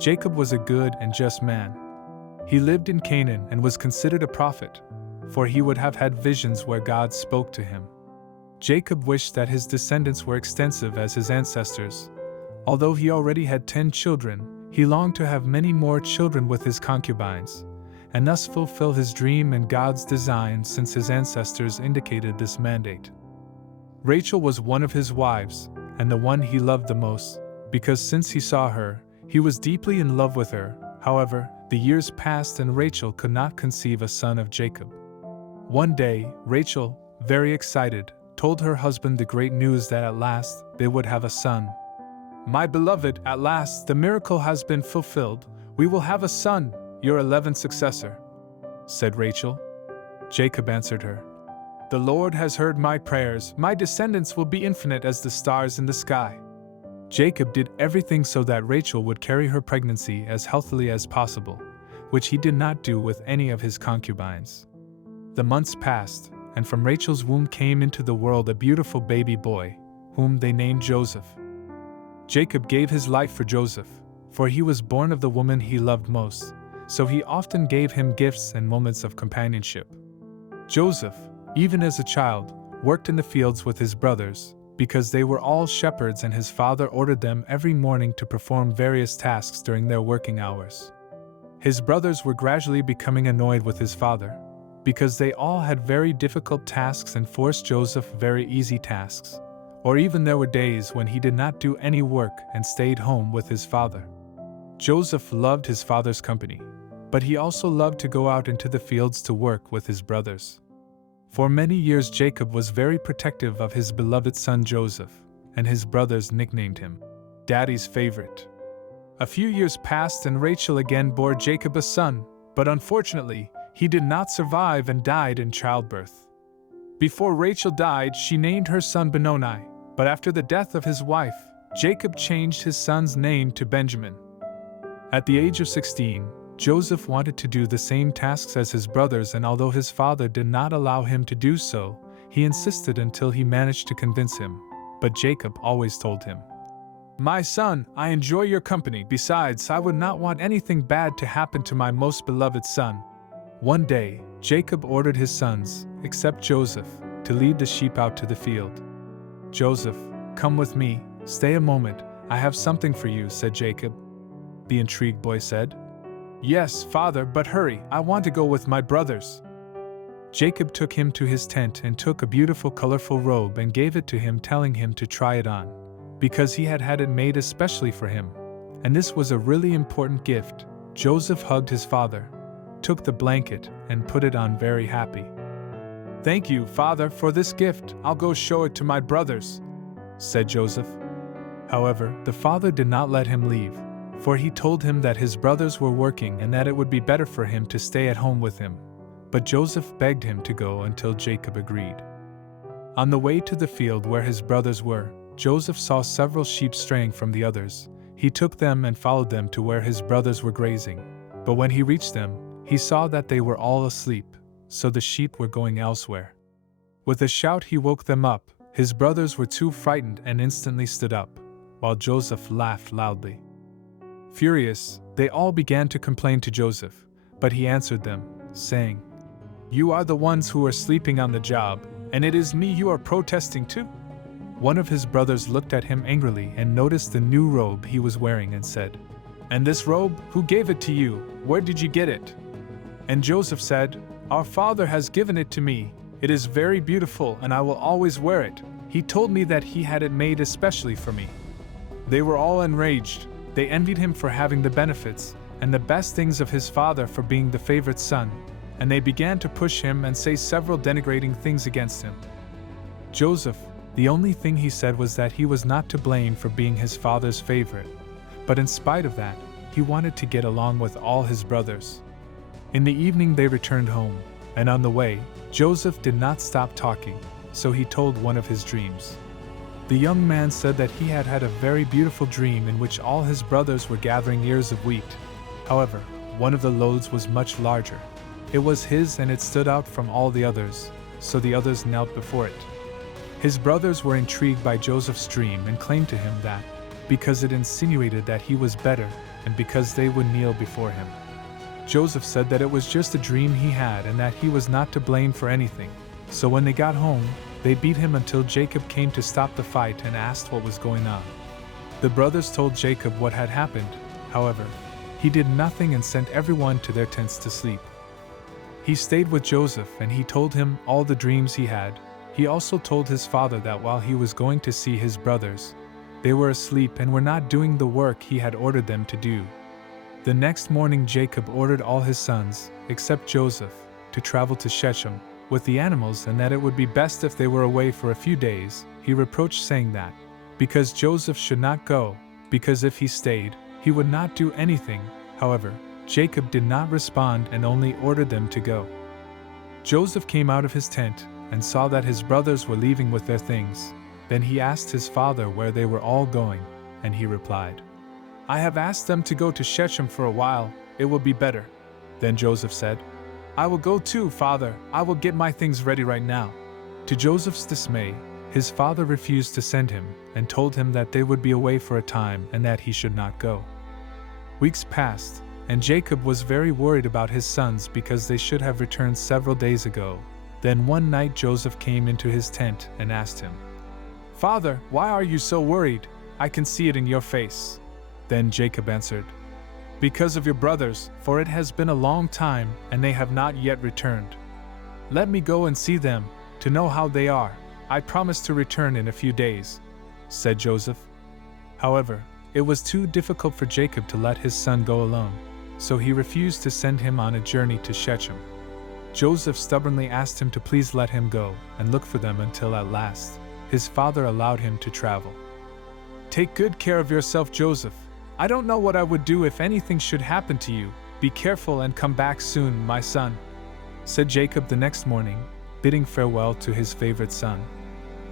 Jacob was a good and just man. He lived in Canaan and was considered a prophet, for he would have had visions where God spoke to him. Jacob wished that his descendants were extensive as his ancestors. Although he already had 10 children, he longed to have many more children with his concubines, and thus fulfill his dream and God's design since his ancestors indicated this mandate. Rachel was one of his wives, and the one he loved the most, because since he saw her, he was deeply in love with her. However, the years passed and Rachel could not conceive a son of Jacob. One day, Rachel, very excited, told her husband the great news that at last they would have a son. "My beloved, at last the miracle has been fulfilled. We will have a son, your 11th successor," said Rachel. Jacob answered her, "The Lord has heard my prayers. My descendants will be infinite as the stars in the sky." Jacob did everything so that Rachel would carry her pregnancy as healthily as possible, which he did not do with any of his concubines. The months passed, and from Rachel's womb came into the world a beautiful baby boy, whom they named Joseph. Jacob gave his life for Joseph, for he was born of the woman he loved most, so he often gave him gifts and moments of companionship. Joseph, even as a child, worked in the fields with his brothers, because they were all shepherds and his father ordered them every morning to perform various tasks during their working hours. His brothers were gradually becoming annoyed with his father, because they all had very difficult tasks and forced Joseph very easy tasks, or even there were days when he did not do any work and stayed home with his father. Joseph loved his father's company, but he also loved to go out into the fields to work with his brothers. For many years Jacob was very protective of his beloved son Joseph, and his brothers nicknamed him Daddy's favorite. A few years passed and Rachel again bore Jacob a son, but unfortunately, he did not survive and died in childbirth. Before Rachel died, she named her son Benoni, but after the death of his wife, Jacob changed his son's name to Benjamin. At the age of 16, Joseph wanted to do the same tasks as his brothers, and although his father did not allow him to do so, he insisted until he managed to convince him. But Jacob always told him, "My son, I enjoy your company. Besides, I would not want anything bad to happen to my most beloved son." One day, Jacob ordered his sons, except Joseph, to lead the sheep out to the field. "Joseph, come with me. Stay a moment. I have something for you," said Jacob. The intrigued boy said, "Yes, father, but hurry, I want to go with my brothers." Jacob took him to his tent and took a beautiful colorful robe and gave it to him, telling him to try it on, because he had had it made especially for him, and this was a really important gift. Joseph hugged his father, took the blanket, and put it on very happy. "Thank you, father, for this gift. I'll go show it to my brothers," said Joseph. However, the father did not let him leave, for he told him that his brothers were working and that it would be better for him to stay at home with him. But Joseph begged him to go until Jacob agreed. On the way to the field where his brothers were, Joseph saw several sheep straying from the others. He took them and followed them to where his brothers were grazing. But when he reached them, he saw that they were all asleep, so the sheep were going elsewhere. With a shout he woke them up. His brothers were too frightened and instantly stood up, while Joseph laughed loudly. Furious, they all began to complain to Joseph, but he answered them, saying, "You are the ones who are sleeping on the job, and it is me you are protesting to?" One of his brothers looked at him angrily and noticed the new robe he was wearing and said, "And this robe, who gave it to you? Where did you get it?" And Joseph said, "Our father has given it to me. It is very beautiful and I will always wear it. He told me that he had it made especially for me." They were all enraged. They envied him for having the benefits and the best things of his father for being the favorite son, and they began to push him and say several denigrating things against him. Joseph, the only thing he said was that he was not to blame for being his father's favorite, but in spite of that, he wanted to get along with all his brothers. In the evening they returned home, and on the way, Joseph did not stop talking, so he told one of his dreams. The young man said that he had had a very beautiful dream in which all his brothers were gathering ears of wheat. However, one of the loads was much larger. It was his and it stood out from all the others, so the others knelt before it. His brothers were intrigued by Joseph's dream and claimed to him that, because it insinuated that he was better, and because they would kneel before him. Joseph said that it was just a dream he had and that he was not to blame for anything. So when they got home, they beat him until Jacob came to stop the fight and asked what was going on. The brothers told Jacob what had happened. However, he did nothing and sent everyone to their tents to sleep. He stayed with Joseph and he told him all the dreams he had. He also told his father that while he was going to see his brothers, they were asleep and were not doing the work he had ordered them to do. The next morning Jacob ordered all his sons, except Joseph, to travel to Shechem with the animals and that it would be best if they were away for a few days. He reproached saying that, because Joseph should not go, because if he stayed, he would not do anything. However, Jacob did not respond and only ordered them to go. Joseph came out of his tent and saw that his brothers were leaving with their things. Then he asked his father where they were all going, and he replied, "I have asked them to go to Shechem for a while, it will be better." Then Joseph said, "I will go too, father, I will get my things ready right now." To Joseph's dismay, his father refused to send him and told him that they would be away for a time and that he should not go. Weeks passed, and Jacob was very worried about his sons because they should have returned several days ago. Then one night Joseph came into his tent and asked him, "Father, why are you so worried? I can see it in your face." Then Jacob answered, "Because of your brothers, for it has been a long time and they have not yet returned. Let me go and see them, to know how they are. I promise to return in a few days," said Joseph. However, it was too difficult for Jacob to let his son go alone, so he refused to send him on a journey to Shechem. Joseph stubbornly asked him to please let him go and look for them until at last, his father allowed him to travel. "Take good care of yourself, Joseph. I don't know what I would do if anything should happen to you. Be careful and come back soon, my son," said Jacob the next morning, bidding farewell to his favorite son.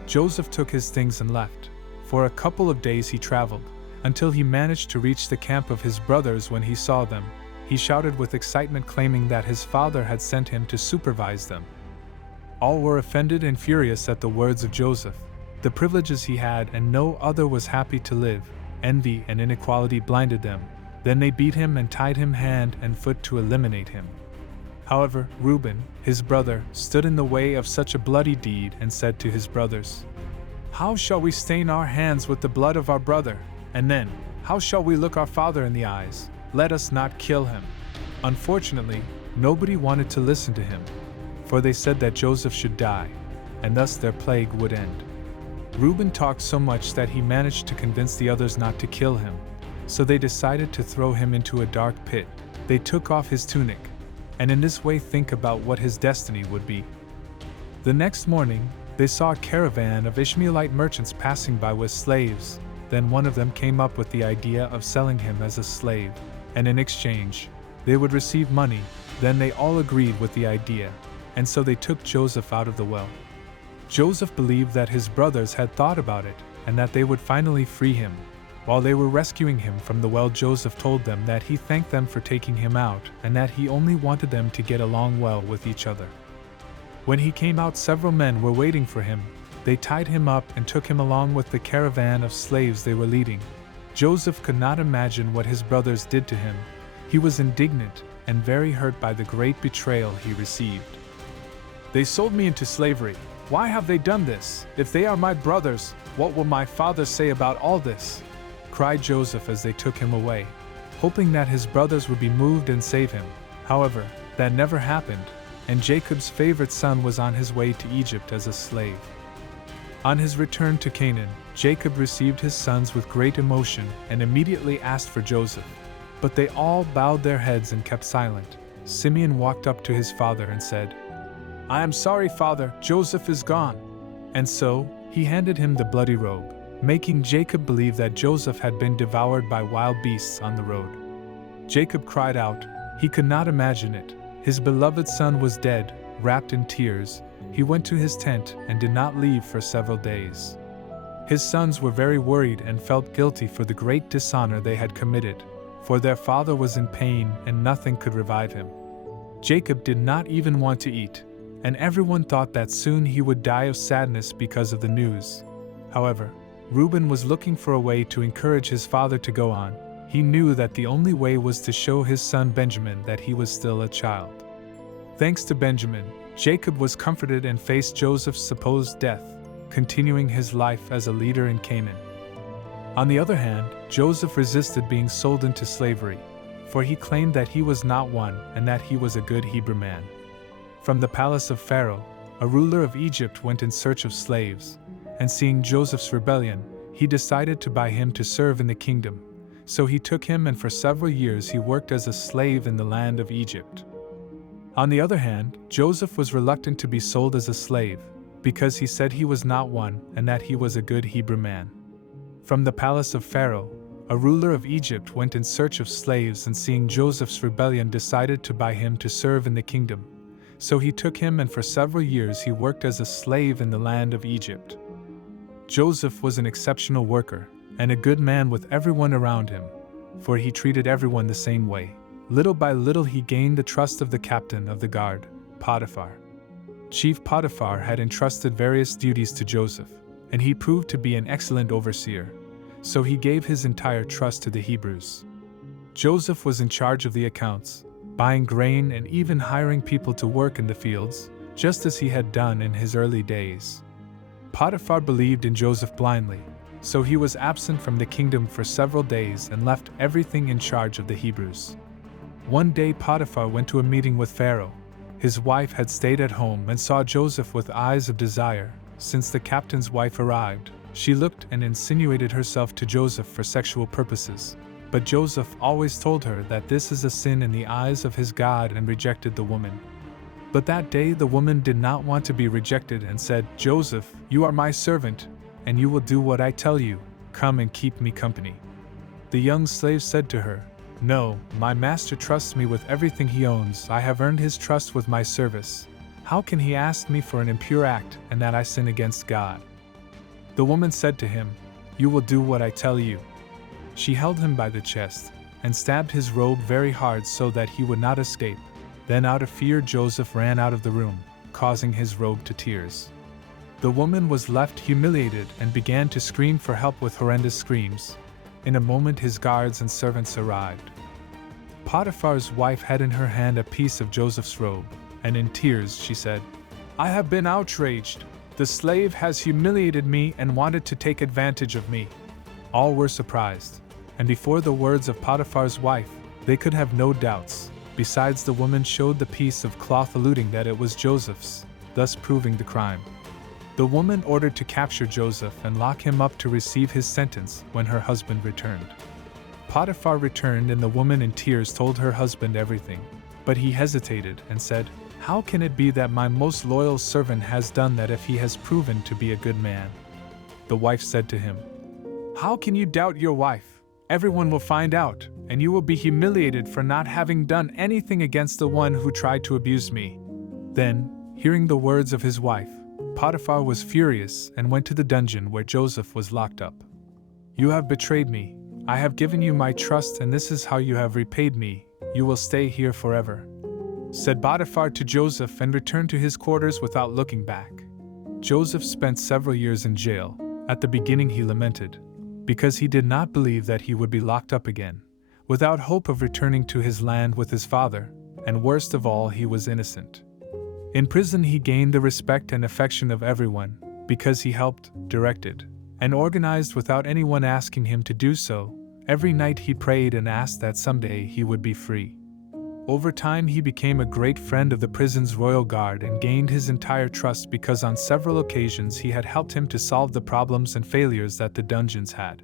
Joseph took his things and left. For a couple of days he traveled, until he managed to reach the camp of his brothers. When he saw them, he shouted with excitement, claiming that his father had sent him to supervise them. All were offended and furious at the words of Joseph. The privileges he had and no other was happy to live. Envy and inequality blinded them. Then they beat him and tied him hand and foot to eliminate him. However, Reuben, his brother, stood in the way of such a bloody deed and said to his brothers, "How shall we stain our hands with the blood of our brother? And then, how shall we look our father in the eyes? Let us not kill him." Unfortunately, nobody wanted to listen to him, for they said that Joseph should die, and thus their plague would end. Reuben talked so much that he managed to convince the others not to kill him, so they decided to throw him into a dark pit. They took off his tunic, and in this way think about what his destiny would be. The next morning, they saw a caravan of Ishmaelite merchants passing by with slaves. Then one of them came up with the idea of selling him as a slave, and in exchange, they would receive money. Then they all agreed with the idea, and so they took Joseph out of the well. Joseph believed that his brothers had thought about it, and that they would finally free him. While they were rescuing him from the well, Joseph told them that he thanked them for taking him out, and that he only wanted them to get along well with each other. When he came out, several men were waiting for him. They tied him up and took him along with the caravan of slaves they were leading. Joseph could not imagine what his brothers did to him. He was indignant and very hurt by the great betrayal he received. "They sold me into slavery. Why have they done this? If they are my brothers, what will my father say about all this?" cried Joseph as they took him away, hoping that his brothers would be moved and save him. However, that never happened, and Jacob's favorite son was on his way to Egypt as a slave. On his return to Canaan, Jacob received his sons with great emotion and immediately asked for Joseph. But they all bowed their heads and kept silent. Simeon walked up to his father and said, "I am sorry, father, Joseph is gone." And so, he handed him the bloody robe, making Jacob believe that Joseph had been devoured by wild beasts on the road. Jacob cried out. He could not imagine it. His beloved son was dead. Wrapped in tears, he went to his tent and did not leave for several days. His sons were very worried and felt guilty for the great dishonor they had committed, for their father was in pain and nothing could revive him. Jacob did not even want to eat, and everyone thought that soon he would die of sadness because of the news. However, Reuben was looking for a way to encourage his father to go on. He knew that the only way was to show his son Benjamin that he was still a child. Thanks to Benjamin, Jacob was comforted and faced Joseph's supposed death, continuing his life as a leader in Canaan. On the other hand, Joseph resisted being sold into slavery, for he claimed that he was not one and that he was a good Hebrew man. From the palace of Pharaoh, a ruler of Egypt went in search of slaves, and seeing Joseph's rebellion, he decided to buy him to serve in the kingdom. So he took him, and for several years he worked as a slave in the land of Egypt. On the other hand, Joseph was reluctant to be sold as a slave, because he said he was not one and that he was a good Hebrew man. From the palace of Pharaoh, a ruler of Egypt went in search of slaves, and seeing Joseph's rebellion decided to buy him to serve in the kingdom. So he took him, and for several years he worked as a slave in the land of Egypt. Joseph was an exceptional worker, and a good man with everyone around him, for he treated everyone the same way. Little by little he gained the trust of the captain of the guard, Potiphar. Chief Potiphar had entrusted various duties to Joseph, and he proved to be an excellent overseer, so he gave his entire trust to the Hebrews. Joseph was in charge of the accounts, buying grain and even hiring people to work in the fields, just as he had done in his early days. Potiphar believed in Joseph blindly, so he was absent from the kingdom for several days and left everything in charge of the Hebrews. One day Potiphar went to a meeting with Pharaoh. His wife had stayed at home and saw Joseph with eyes of desire. Since the captain's wife arrived, she looked and insinuated herself to Joseph for sexual purposes. But Joseph always told her that this is a sin in the eyes of his God and rejected the woman. But that day the woman did not want to be rejected and said, "Joseph, you are my servant, and you will do what I tell you. Come and keep me company." The young slave said to her, "No, my master trusts me with everything he owns. I have earned his trust with my service. How can he ask me for an impure act and that I sin against God?" The woman said to him, "You will do what I tell you." She held him by the chest and stabbed his robe very hard so that he would not escape. Then out of fear Joseph ran out of the room, causing his robe to tears. The woman was left humiliated and began to scream for help with horrendous screams. In a moment his guards and servants arrived. Potiphar's wife had in her hand a piece of Joseph's robe, and in tears she said, "I have been outraged. The slave has humiliated me and wanted to take advantage of me." All were surprised, and before the words of Potiphar's wife, they could have no doubts. Besides, the woman showed the piece of cloth alluding that it was Joseph's, thus proving the crime. The woman ordered to capture Joseph and lock him up to receive his sentence when her husband returned. Potiphar returned, and the woman in tears told her husband everything. But he hesitated and said, "How can it be that my most loyal servant has done that if he has proven to be a good man?" The wife said to him, "How can you doubt your wife? Everyone will find out, and you will be humiliated for not having done anything against the one who tried to abuse me." Then, hearing the words of his wife, Potiphar was furious and went to the dungeon where Joseph was locked up. "You have betrayed me. I have given you my trust, and this is how you have repaid me. You will stay here forever," said Potiphar to Joseph, and returned to his quarters without looking back. Joseph spent several years in jail. At the beginning he lamented, because he did not believe that he would be locked up again, without hope of returning to his land with his father, and worst of all, he was innocent. In prison he gained the respect and affection of everyone, because he helped, directed, and organized without anyone asking him to do so. Every night he prayed and asked that someday he would be free. Over time he became a great friend of the prison's royal guard and gained his entire trust because on several occasions he had helped him to solve the problems and failures that the dungeons had.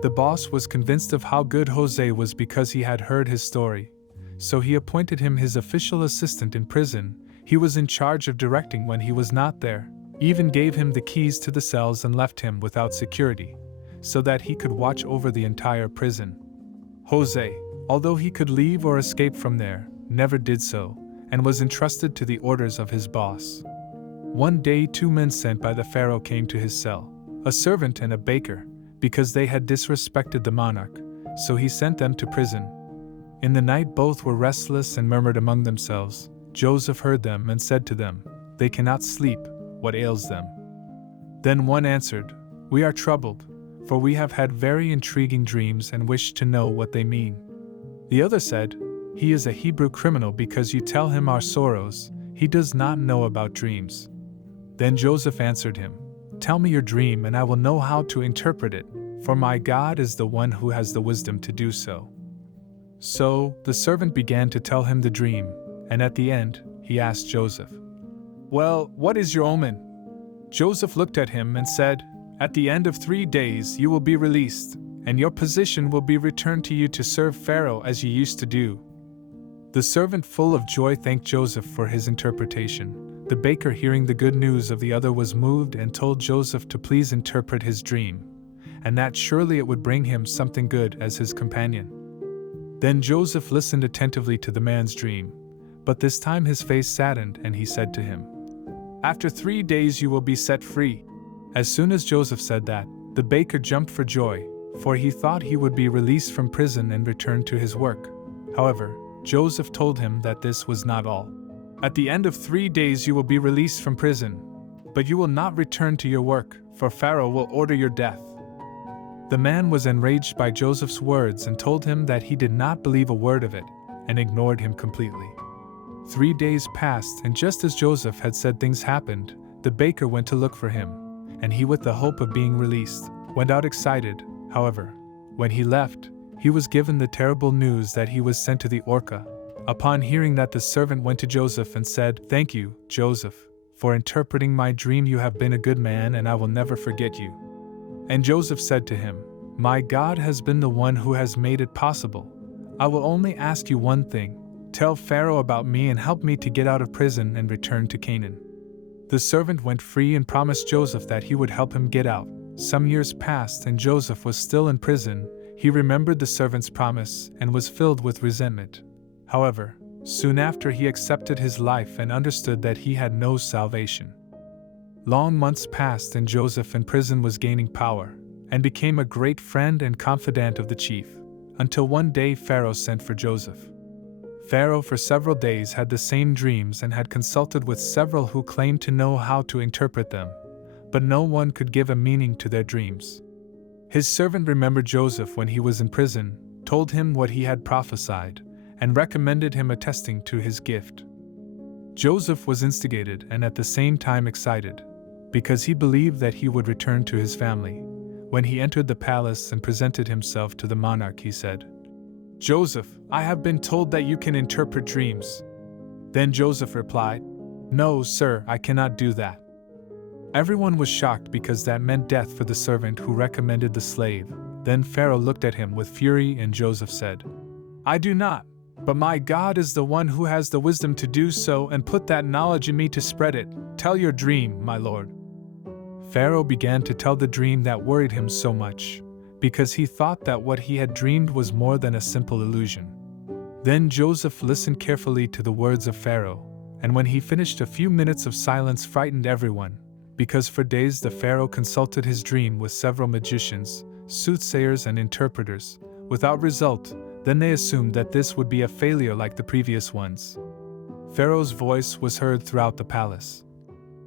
The boss was convinced of how good Jose was because he had heard his story, so he appointed him his official assistant in prison. He was in charge of directing when he was not there, even gave him the keys to the cells and left him without security, so that he could watch over the entire prison. Jose, although he could leave or escape from there, never did so, and was entrusted to the orders of his boss. One day 2 men sent by the Pharaoh came to his cell, a servant and a baker, because they had disrespected the monarch, so he sent them to prison. In the night both were restless and murmured among themselves. Joseph heard them and said to them, "They cannot sleep, what ails them?" Then one answered, "We are troubled, for we have had very intriguing dreams and wish to know what they mean." The other said, "He is a Hebrew criminal because you tell him our sorrows. He does not know about dreams." Then Joseph answered him, "Tell me your dream and I will know how to interpret it, for my God is the one who has the wisdom to do so." So the servant began to tell him the dream, and at the end, he asked Joseph, "Well, what is your omen?" Joseph looked at him and said, "At the end of 3 days you will be released, and your position will be returned to you to serve Pharaoh as you used to do." The servant, full of joy, thanked Joseph for his interpretation. The baker, hearing the good news of the other, was moved and told Joseph to please interpret his dream, and that surely it would bring him something good as his companion. Then Joseph listened attentively to the man's dream, but this time his face saddened, and he said to him, "After 3 days you will be set free." As soon as Joseph said that, the baker jumped for joy, for he thought he would be released from prison and return to his work. However, Joseph told him that this was not all. "At the end of 3 days you will be released from prison, but you will not return to your work, for Pharaoh will order your death." The man was enraged by Joseph's words and told him that he did not believe a word of it, and ignored him completely. 3 days passed, and just as Joseph had said, things happened. The baker went to look for him, and he, with the hope of being released, went out excited. However, when he left, he was given the terrible news that he was sent to the Orca. Upon hearing that, the servant went to Joseph and said, "Thank you, Joseph, for interpreting my dream. You have been a good man, and I will never forget you." And Joseph said to him, "My God has been the one who has made it possible. I will only ask you one thing. Tell Pharaoh about me and help me to get out of prison and return to Canaan." The servant went free and promised Joseph that he would help him get out. Some years passed, and Joseph was still in prison. He remembered the servant's promise and was filled with resentment. However, soon after, he accepted his life and understood that he had no salvation. Long months passed, and Joseph in prison was gaining power, and became a great friend and confidant of the chief, until one day Pharaoh sent for Joseph. Pharaoh for several days had the same dreams and had consulted with several who claimed to know how to interpret them, but no one could give a meaning to their dreams. His servant remembered Joseph when he was in prison, told him what he had prophesied, and recommended him attesting to his gift. Joseph was instigated and at the same time excited, because he believed that he would return to his family. When he entered the palace and presented himself to the monarch, he said, "Joseph, I have been told that you can interpret dreams." Then Joseph replied, "No, sir, I cannot do that." Everyone was shocked because that meant death for the servant who recommended the slave. Then Pharaoh looked at him with fury, and Joseph said, "I do not, but my God is the one who has the wisdom to do so and put that knowledge in me to spread it. Tell your dream, my lord." Pharaoh began to tell the dream that worried him so much, because he thought that what he had dreamed was more than a simple illusion. Then Joseph listened carefully to the words of Pharaoh, and when he finished, a few minutes of silence frightened everyone, because for days the Pharaoh consulted his dream with several magicians, soothsayers, and interpreters, without result. Then they assumed that this would be a failure like the previous ones. Pharaoh's voice was heard throughout the palace.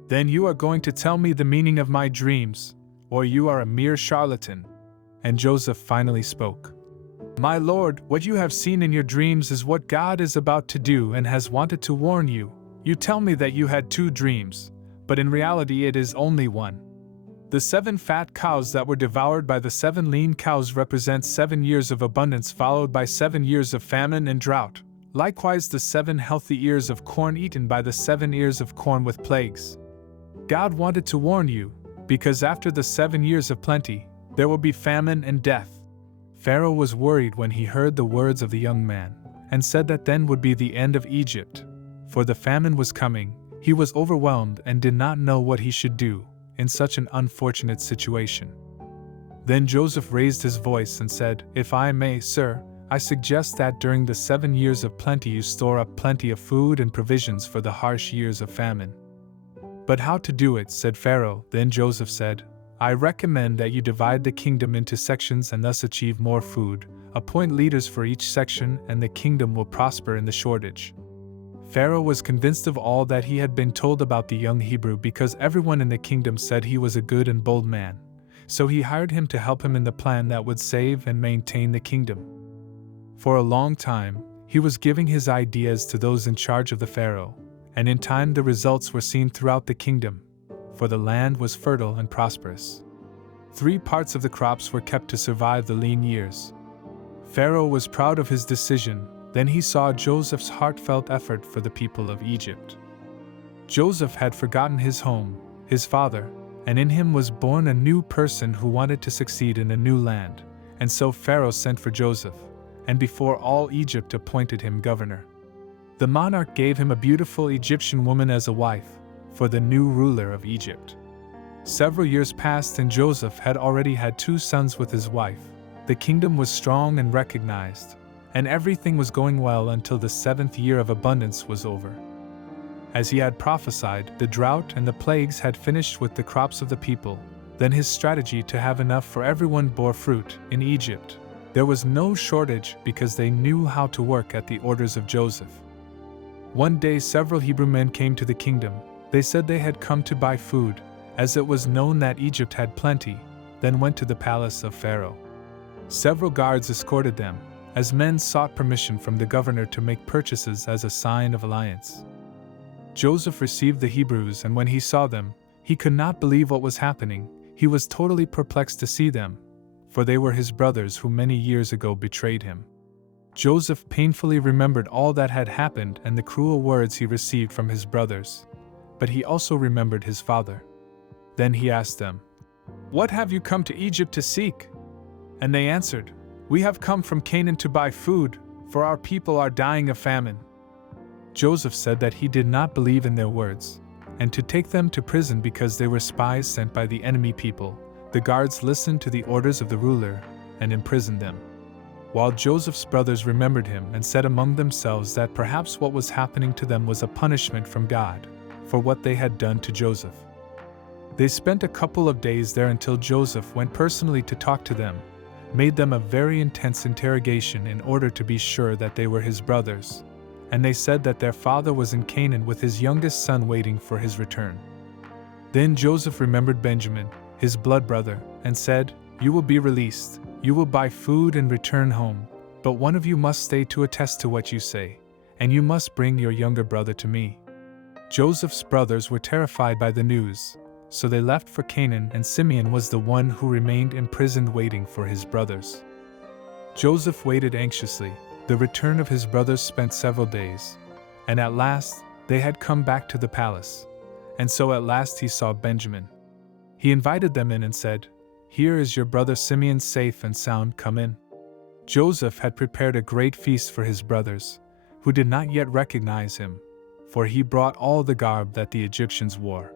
"Then you are going to tell me the meaning of my dreams, or you are a mere charlatan." And Joseph finally spoke. "My lord, what you have seen in your dreams is what God is about to do and has wanted to warn you. You tell me that you had 2 dreams, but in reality it is only one. The 7 fat cows that were devoured by the 7 lean cows represent 7 years of abundance, followed by 7 years of famine and drought. Likewise, the 7 healthy ears of corn eaten by the 7 ears of corn with plagues. God wanted to warn you, because after the 7 years of plenty, there will be famine and death." Pharaoh was worried when he heard the words of the young man, and said that then would be the end of Egypt, for the famine was coming. He was overwhelmed and did not know what he should do in such an unfortunate situation. Then Joseph raised his voice and said, "If I may, sir, I suggest that during the 7 years of plenty you store up plenty of food and provisions for the harsh years of famine." "But how to do it?" said Pharaoh. Then Joseph said, "I recommend that you divide the kingdom into sections and thus achieve more food. Appoint leaders for each section, and the kingdom will prosper in the shortage." Pharaoh was convinced of all that he had been told about the young Hebrew, because everyone in the kingdom said he was a good and bold man. so he hired him to help him in the plan that would save and maintain the kingdom. For a long time, he was giving his ideas to those in charge of the Pharaoh, and in time the results were seen throughout the kingdom, for the land was fertile and prosperous. 3 parts of the crops were kept to survive the lean years. Pharaoh was proud of his decision. Then he saw Joseph's heartfelt effort for the people of Egypt. Joseph had forgotten his home, his father, and in him was born a new person who wanted to succeed in a new land, and so Pharaoh sent for Joseph, and before all Egypt appointed him governor. The monarch gave him a beautiful Egyptian woman as a wife, for the new ruler of Egypt. Several years passed and Joseph had already had 2 sons with his wife. The kingdom was strong and recognized, and everything was going well until the 7th year of abundance was over. As he had prophesied, the drought and the plagues had finished with the crops of the people. Then his strategy to have enough for everyone bore fruit. In Egypt, there was no shortage because they knew how to work at the orders of Joseph. One day several Hebrew men came to the kingdom. They said they had come to buy food, as it was known that Egypt had plenty, then went to the palace of Pharaoh. Several guards escorted them, as men sought permission from the governor to make purchases as a sign of alliance. Joseph received the Hebrews, and when he saw them, he could not believe what was happening. He was totally perplexed to see them, for they were his brothers who many years ago betrayed him. Joseph painfully remembered all that had happened and the cruel words he received from his brothers, but he also remembered his father. Then he asked them, "What have you come to Egypt to seek?" And they answered, "We have come from Canaan to buy food, for our people are dying of famine." Joseph said that he did not believe in their words, and to take them to prison because they were spies sent by the enemy people. The guards listened to the orders of the ruler and imprisoned them. While Joseph's brothers remembered him and said among themselves that perhaps what was happening to them was a punishment from God for what they had done to Joseph. They spent a couple of days there until Joseph went personally to talk to them, made them a very intense interrogation in order to be sure that they were his brothers, and they said that their father was in Canaan with his youngest son waiting for his return. Then Joseph remembered Benjamin, his blood brother, and said, "You will be released, you will buy food and return home, but one of you must stay to attest to what you say, and you must bring your younger brother to me." Joseph's brothers were terrified by the news, so they left for Canaan, and Simeon was the one who remained imprisoned waiting for his brothers. Joseph waited anxiously. The return of his brothers spent several days, and at last they had come back to the palace, and so at last he saw Benjamin. He invited them in and said, "Here is your brother Simeon safe and sound, come in." Joseph had prepared a great feast for his brothers, who did not yet recognize him, for he brought all the garb that the Egyptians wore.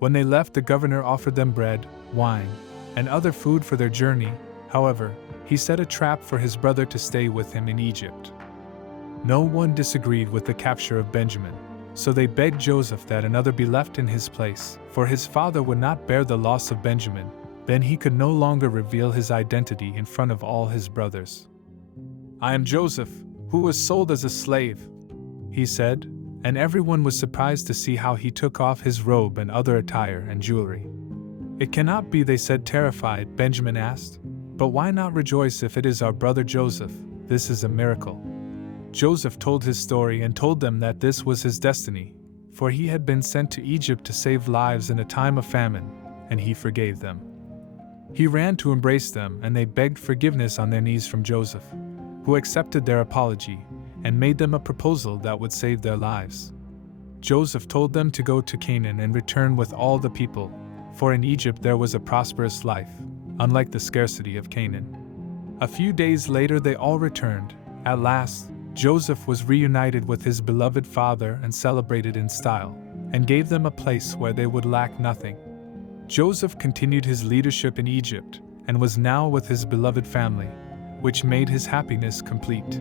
When they left, the governor offered them bread, wine, and other food for their journey. However, he set a trap for his brother to stay with him in Egypt. No one disagreed with the capture of Benjamin, so they begged Joseph that another be left in his place, for his father would not bear the loss of Benjamin. Then he could no longer reveal his identity in front of all his brothers. "I am Joseph, who was sold as a slave," he said, and everyone was surprised to see how he took off his robe and other attire and jewelry. "It cannot be," they said, terrified. Benjamin asked, "But why not rejoice if it is our brother Joseph? This is a miracle." Joseph told his story and told them that this was his destiny, for he had been sent to Egypt to save lives in a time of famine, and he forgave them. He ran to embrace them, and they begged forgiveness on their knees from Joseph, who accepted their apology and made them a proposal that would save their lives. Joseph told them to go to Canaan and return with all the people, for in Egypt there was a prosperous life, unlike the scarcity of Canaan. A few days later they all returned. At last, Joseph was reunited with his beloved father and celebrated in style, and gave them a place where they would lack nothing. Joseph continued his leadership in Egypt, and was now with his beloved family, which made his happiness complete.